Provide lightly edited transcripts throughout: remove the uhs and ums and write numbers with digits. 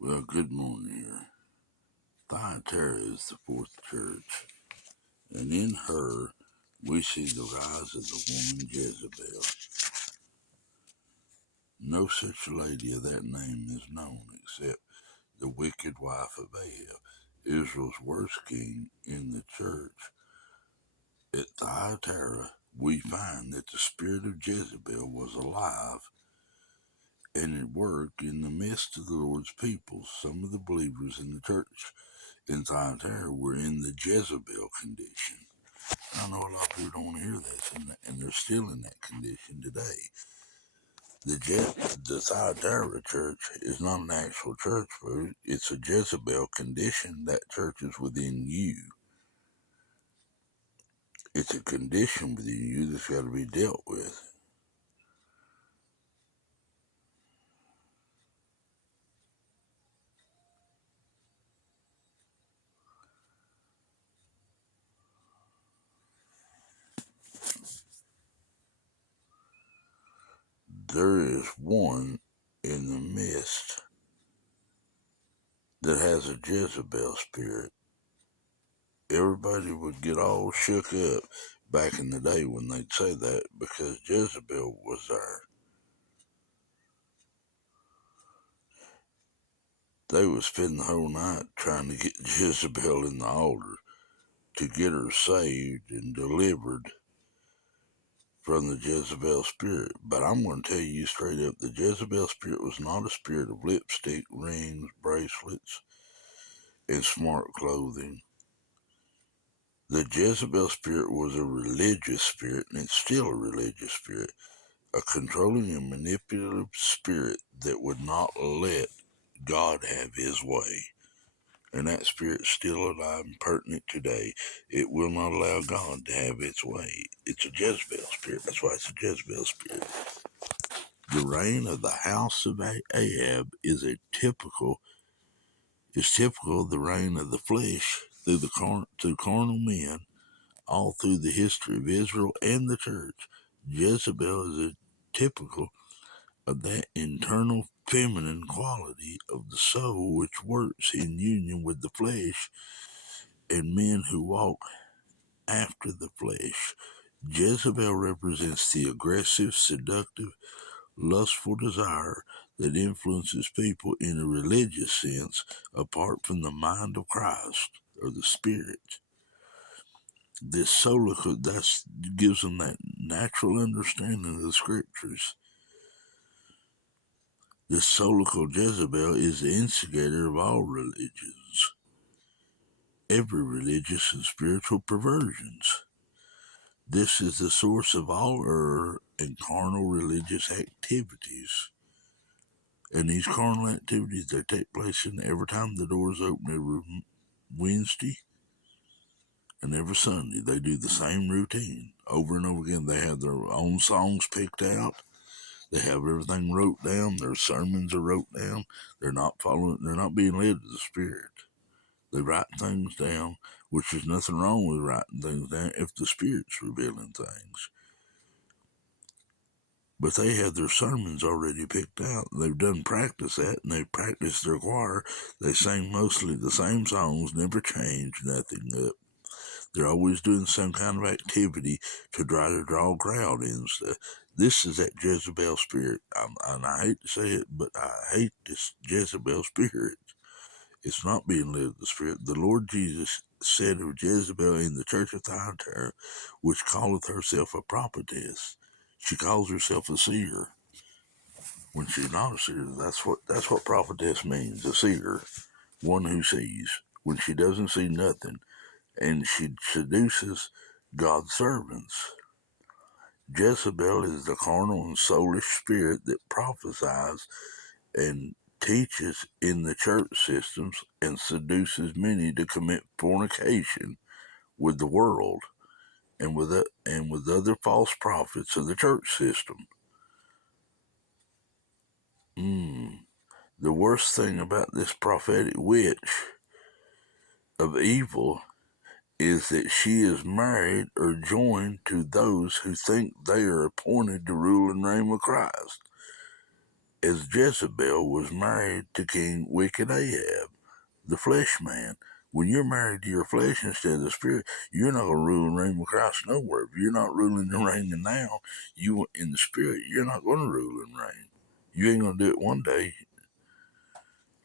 Well, good morning here. Thyatira is the fourth church, and in her we see the rise of the woman Jezebel. No such lady of that name is known except the wicked wife of Ahab, Israel's worst king. In the church at Thyatira, we find that the spirit of Jezebel was alive and at work in the midst of the Lord's people. Some of the believers in the church in Thyatira were in the Jezebel condition. I know a lot of people don't want to hear this, and they're still in that condition today. The Thyatira church is not an actual church, folks. It's a Jezebel condition. That church is within you. It's a condition within you that's got to be dealt with. There is one in the midst that has a Jezebel spirit. Everybody would get all shook up back in the day when they'd say that because Jezebel was there. They would spend the whole night trying to get Jezebel in the altar to get her saved and delivered from the Jezebel spirit. But I'm going to tell you straight up, the Jezebel spirit was not a spirit of lipstick, rings, bracelets, and smart clothing. The Jezebel spirit was a religious spirit, and it's still a religious spirit, a controlling and manipulative spirit that would not let God have his way. And that spirit's still alive and pertinent today. It will not allow God to have its way. It's a Jezebel spirit. That's why it's a Jezebel spirit. The reign of the house of Ahab is typical of the reign of the flesh through carnal men all through the history of Israel and the church. Jezebel is a typical of that internal feminine quality of the soul which works in union with the flesh and men who walk after the flesh. Jezebel represents the aggressive, seductive, lustful desire that influences people in a religious sense apart from the mind of Christ or the Spirit. This solical that gives them that natural understanding of the scriptures. This solical Jezebel is the instigator of all religions, every religious and spiritual perversions. This is the source of all error and carnal religious activities. And these carnal activities, they take place in every time the doors open every Wednesday and every Sunday. They do the same routine over and over again. They have their own songs picked out. They have everything wrote down. Their sermons are wrote down. They're not being led to the Spirit. They write things down, which is nothing wrong with writing things down if the Spirit's revealing things. But they have their sermons already picked out. They've done practice that, and they've practiced their choir. They sing mostly the same songs, never change nothing up. They're always doing some kind of activity to try to draw a crowd in and stuff. This is that Jezebel spirit. And I hate to say it, but I hate this Jezebel spirit. It's not being led of the Spirit. The Lord Jesus said of Jezebel in the church of Thyatira, which calleth herself a prophetess. She calls herself a seer when she's not a seer. That's what prophetess means, a seer, one who sees when she doesn't see nothing, and she seduces God's servants. Jezebel is the carnal and soulish spirit that prophesies and teaches in the church systems and seduces many to commit fornication with the world and with other false prophets of the church system. The worst thing about this prophetic witch of evil is that she is married or joined to those who think they are appointed to rule and reign with Christ. as Jezebel was married to King Wicked Ahab, the flesh man. When you're married to your flesh instead of the spirit, you're not going to rule and reign with Christ nowhere. If you're not ruling and reigning now, you in the spirit, you're not going to rule and reign. You ain't going to do it one day,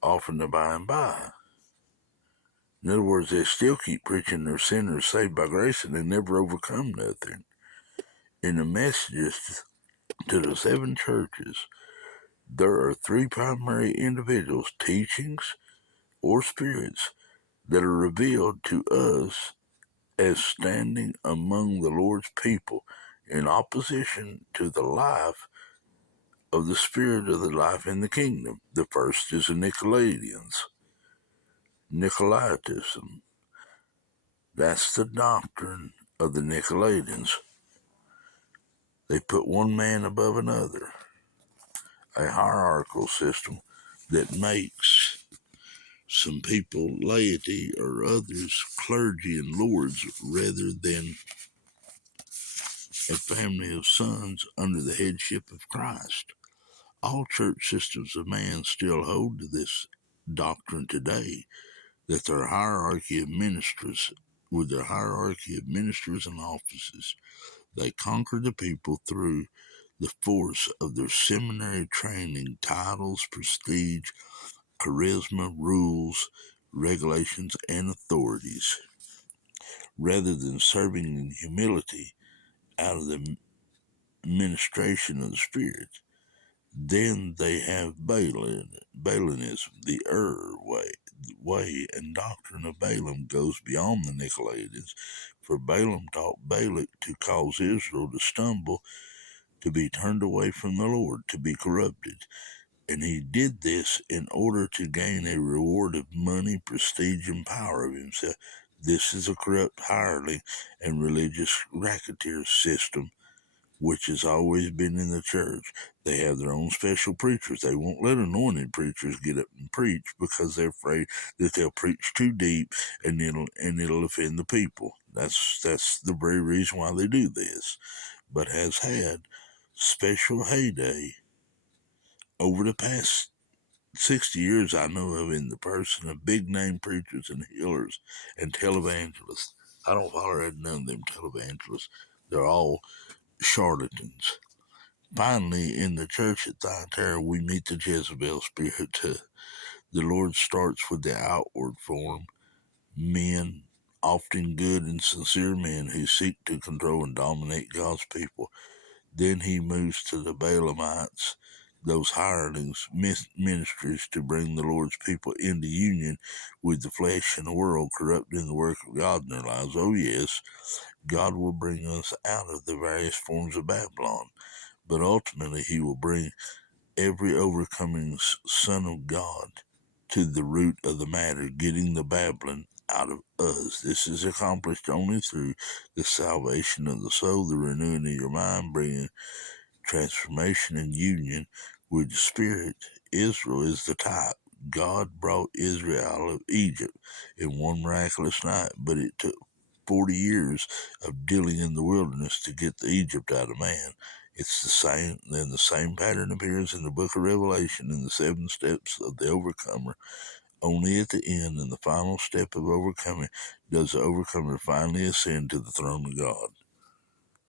off in the by and by. In other words, they still keep preaching they're sinners saved by grace and they never overcome nothing. In the messages to the seven churches, there are three primary individuals, teachings, or spirits that are revealed to us as standing among the Lord's people in opposition to the life of the spirit of the life in the kingdom. The first is the Nicolaitans, Nicolaitism. That's the doctrine of the Nicolaitans. They put one man above another, a hierarchical system that makes some people laity or others clergy and lords rather than a family of sons under the headship of Christ. All church systems of man still hold to this doctrine today, that their hierarchy of ministers, with their hierarchy of ministers and offices, they conquer the people through the force of their seminary training, titles, prestige, charisma, rules, regulations, and authorities, rather than serving in humility out of the ministration of the Spirit. Then they have Balaamism, the way and doctrine of Balaam goes beyond the Nicolaitans, for Balaam taught Balak to cause Israel to stumble, to be turned away from the Lord, to be corrupted. And he did this in order to gain a reward of money, prestige, and power of himself. This is a corrupt hireling and religious racketeer system which has always been in the church. They have their own special preachers. They won't let anointed preachers get up and preach because they're afraid that they'll preach too deep and it'll offend the people. That's the very reason why they do this. But has had special heyday over the past 60 years I know of in the person of big name preachers and healers and televangelists. I don't follow none of them televangelists. They're all charlatans. Finally, in the church at Thyatira, we meet the Jezebel spirit. The Lord starts with the outward form, men, often good and sincere men who seek to control and dominate God's people. Then he moves to the Balaamites, those hirelings, ministries to bring the Lord's people into union with the flesh and the world, corrupting the work of God in their lives. Oh, yes, God will bring us out of the various forms of Babylon, but ultimately he will bring every overcoming son of God to the root of the matter, getting the Babylon out of us. This is accomplished only through the salvation of the soul, the renewing of your mind, bringing transformation and union with the Spirit. Israel is the type. God brought Israel out of Egypt in one miraculous night, but it took 40 years of dealing in the wilderness to get the Egypt out of man. It's the same, then the same pattern appears in the book of Revelation in the 7 steps of the overcomer. Only at the end, in the final step of overcoming, does the overcomer finally ascend to the throne of God.